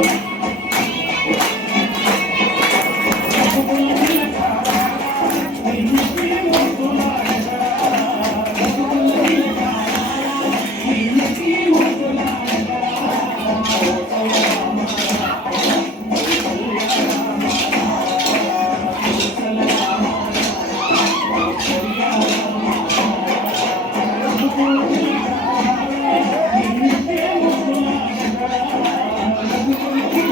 Thank you.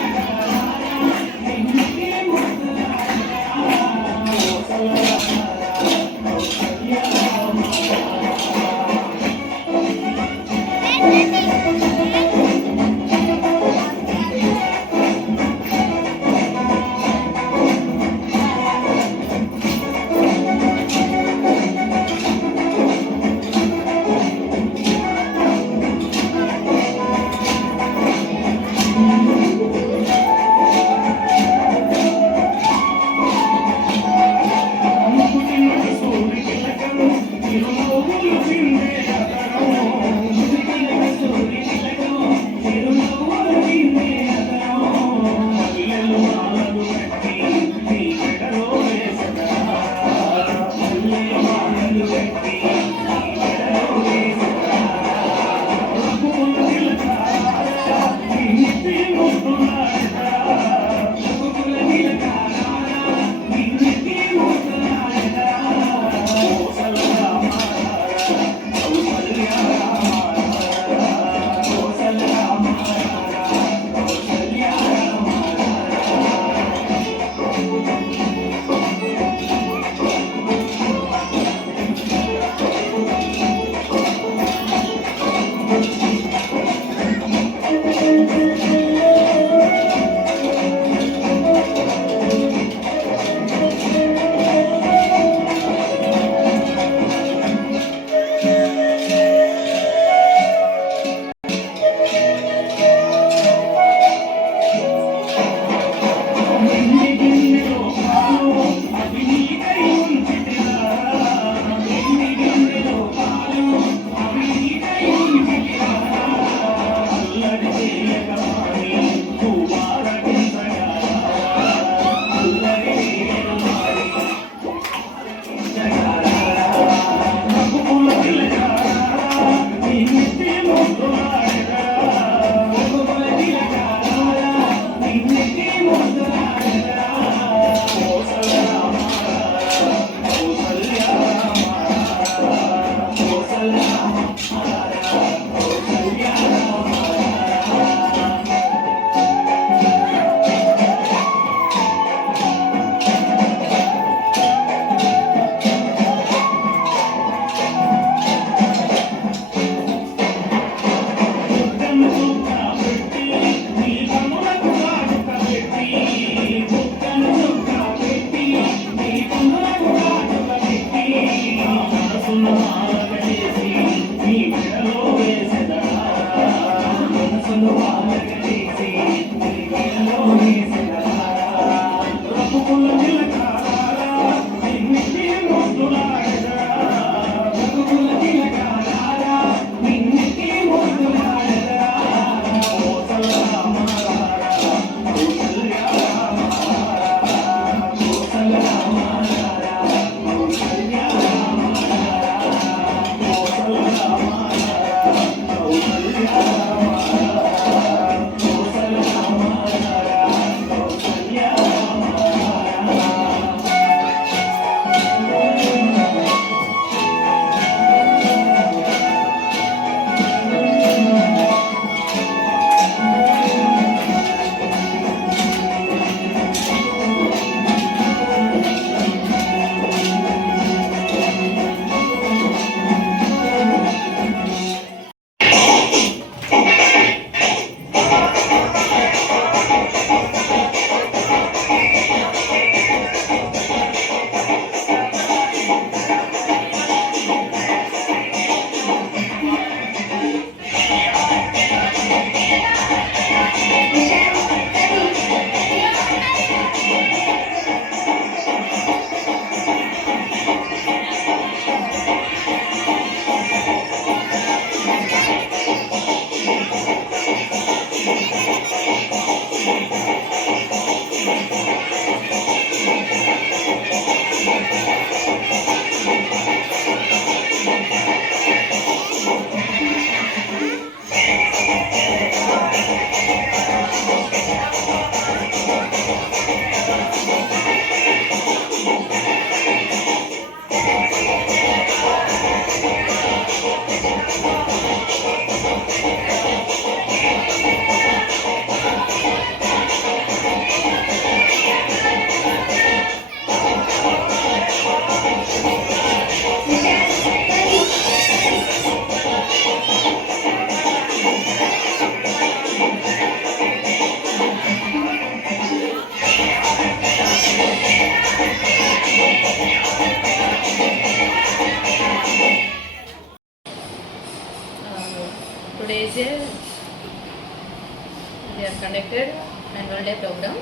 Conducted annual day program.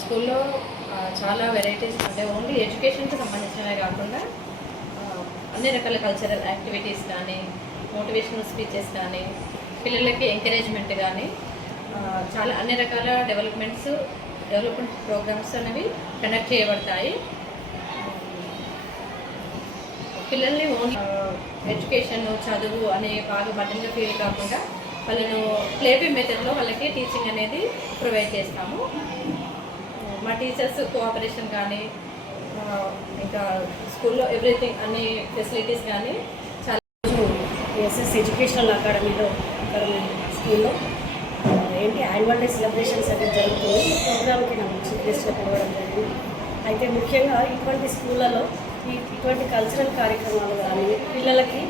స్కూల్లో చాలా varieties అంటే ఓన్లీ ఎడ్యుకేషన్కి సంబంధించినవే కాకుండా అన్ని రకాల కల్చరల్ యాక్టివిటీస్ కానీ, మోటివేషనల్ స్పీచెస్ కానీ, పిల్లలకి ఎంకరేజ్మెంట్ కానీ చాలా అన్ని రకాల డెవలప్మెంట్ ప్రోగ్రామ్స్ అనేవి కండక్ట్ చేయబడతాయి. పిల్లల్ని ఓన్లీ ఎడ్యుకేషన్ చదువు అనే బాగా బటన్గా ఫీల్ కాకుండా వాళ్ళను ప్లేవే మెథడ్లో వాళ్ళకి టీచింగ్ అనేది ప్రొవైడ్ చేస్తాము. మా టీచర్స్ కోఆపరేషన్ కానీ ఇంకా స్కూల్లో ఎవ్రీథింగ్ అన్ని ఫెసిలిటీస్ కానీ చాలా. ఎస్ఎస్ ఎడ్యుకేషనల్ అకాడమీలో స్కూల్లో ఏంటి యాన్యువల్ డే సెలబ్రేషన్స్ అనేది జరుగుతుంది. ఈ ప్రోగ్రామ్కి నాకు చీఫ్ గెస్ట్గా పిలవడం జరిగింది. అయితే ముఖ్యంగా ఇటువంటి స్కూళ్ళలో ఇటువంటి కల్చరల్ కార్యక్రమాలు కానీ పిల్లలకి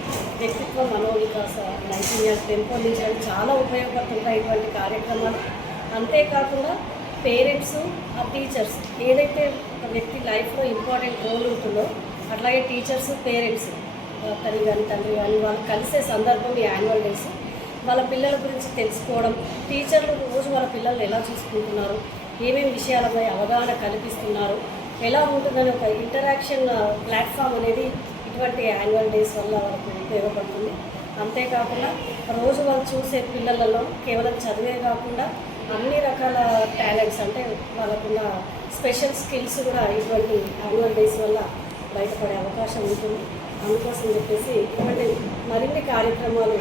వ్యక్తిత్వ మనోవికాస నైపుణ్యాలు పెంపొందించడానికి చాలా ఉపయోగపడుతుంటాయి ఇటువంటి కార్యక్రమాలు. అంతేకాకుండా పేరెంట్స్, ఆ టీచర్స్ ఏదైతే ఒక వ్యక్తి లైఫ్లో ఇంపార్టెంట్ రోల్ ఉంటుందో అట్లాగే టీచర్స్, పేరెంట్స్ తల్లి కానీ తండ్రి కానీ వాళ్ళు కలిసే సందర్భం ఈ యాన్యువల్ డేస్. వాళ్ళ పిల్లల గురించి తెలుసుకోవడం, టీచర్లు రోజు వాళ్ళ పిల్లల్ని ఎలా చూసుకుంటున్నారు, ఏమేమి విషయాలపై అవగాహన కల్పిస్తున్నారు, ఎలా ఉంటుందని ఒక ఇంటరాక్షన్ ప్లాట్ఫామ్ అనేది ఇటువంటి యాన్యువల్ డేస్ వల్ల వాళ్ళకి ఉపయోగపడుతుంది. అంతేకాకుండా రోజు వాళ్ళు చూసే పిల్లలలో కేవలం చదివే కాకుండా అన్ని రకాల టాలెంట్స్ అంటే వాళ్ళకున్న స్పెషల్ స్కిల్స్ కూడా ఇటువంటి యాన్యువల్ డేస్ వల్ల బయటపడే అవకాశం ఉంటుంది. అందుకోసం చెప్పేసి ఇటువంటి మరిన్ని కార్యక్రమాలు